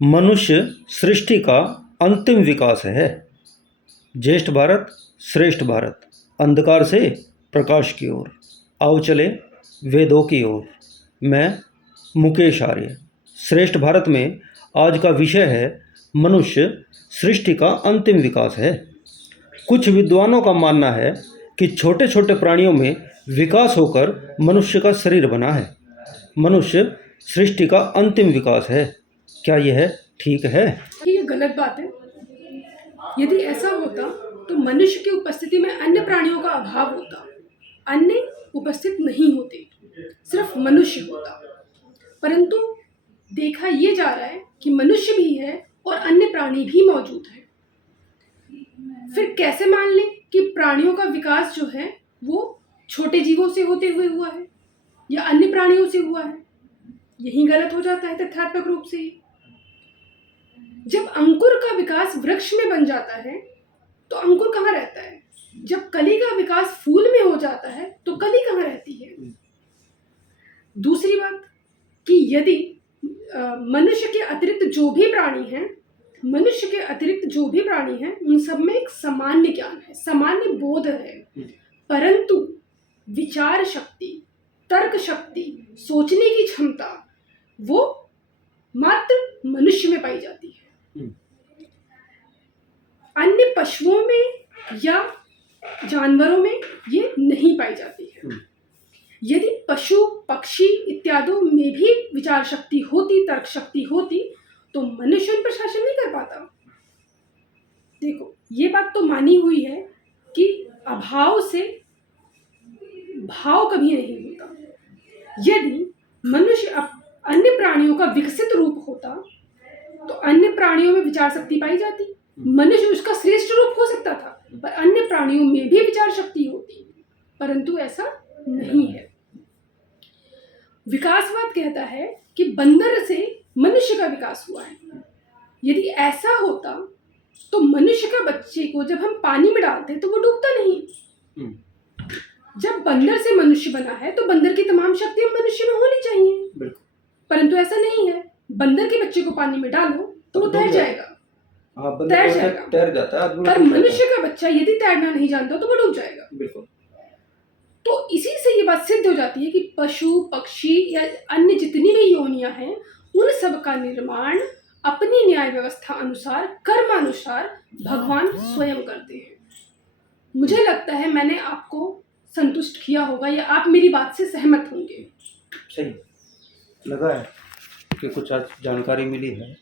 मनुष्य सृष्टि का अंतिम विकास है। ज्येष्ठ भारत श्रेष्ठ भारत, अंधकार से प्रकाश की ओर, आओ चले वेदों की ओर। मैं मुकेश आर्य। श्रेष्ठ भारत में आज का विषय है मनुष्य सृष्टि का अंतिम विकास है। कुछ विद्वानों का मानना है कि छोटे छोटे प्राणियों में विकास होकर मनुष्य का शरीर बना है। मनुष्य सृष्टि का अंतिम विकास है। क्या यह ठीक है? ये गलत बात है। यदि ऐसा होता तो मनुष्य की उपस्थिति में अन्य प्राणियों का अभाव होता, अन्य उपस्थित नहीं होते, सिर्फ मनुष्य होता। परंतु देखा ये जा रहा है कि मनुष्य भी है और अन्य प्राणी भी मौजूद है। फिर कैसे मान लें कि प्राणियों का विकास जो है वो छोटे जीवों से होते हुए हुआ है या अन्य प्राणियों से हुआ है? यही गलत हो जाता है तथ्यात्मक रूप से। जब अंकुर का विकास वृक्ष में बन जाता है तो अंकुर कहाँ रहता है? जब कली का विकास फूल में हो जाता है तो कली कहाँ रहती है? दूसरी बात कि यदि मनुष्य के अतिरिक्त जो भी प्राणी हैं, उन सब में एक सामान्य ज्ञान है, सामान्य बोध है, परंतु विचार शक्ति, तर्क शक्ति, सोचने की क्षमता वो मात्र मनुष्य में पाई जाती है। अन्य पशुओं में या जानवरों में ये नहीं पाई जाती है। यदि पशु पक्षी इत्यादि में भी विचार शक्ति होती, तर्क शक्ति होती, तो मनुष्य उन पर शासन नहीं कर पाता। देखो, ये बात तो मानी हुई है कि अभाव से भाव कभी नहीं होता। यदि मनुष्य अन्य प्राणियों का विकसित रूप होता तो अन्य प्राणियों में विचार शक्ति पाई जाती, मनुष्य उसका श्रेष्ठ रूप हो सकता था, पर अन्य प्राणियों में भी विचार शक्ति होती, परंतु ऐसा नहीं है। विकासवाद कहता है कि बंदर से मनुष्य का विकास हुआ है। यदि ऐसा होता तो मनुष्य का बच्चे को जब हम पानी में डालते तो वो डूबता नहीं। जब बंदर से मनुष्य बना है तो बंदर की तमाम शक्तियां मनुष्य में होनी चाहिए, परंतु ऐसा नहीं है। बंदर के बच्चे को पानी में डालो तो वो तैर जाएगा, तैर जाता है, पर मनुष्य का बच्चा यदि तैरना नहीं जानता तो वो डूब जाएगा। बिल्कुल। तो इसी से ये बात सिद्ध हो जाती है कि पशु पक्षी या अन्य जितनी भी योनियां हैं उन सब का निर्माण अपनी न्याय व्यवस्था अनुसार, कर्मानुसार भगवान स्वयं करते हैं। मुझे लगता है मैंने आपको संतुष्ट किया होगा या आप मेरी बात से सहमत होंगे। सही लगा है कि कुछ आज जानकारी मिली है।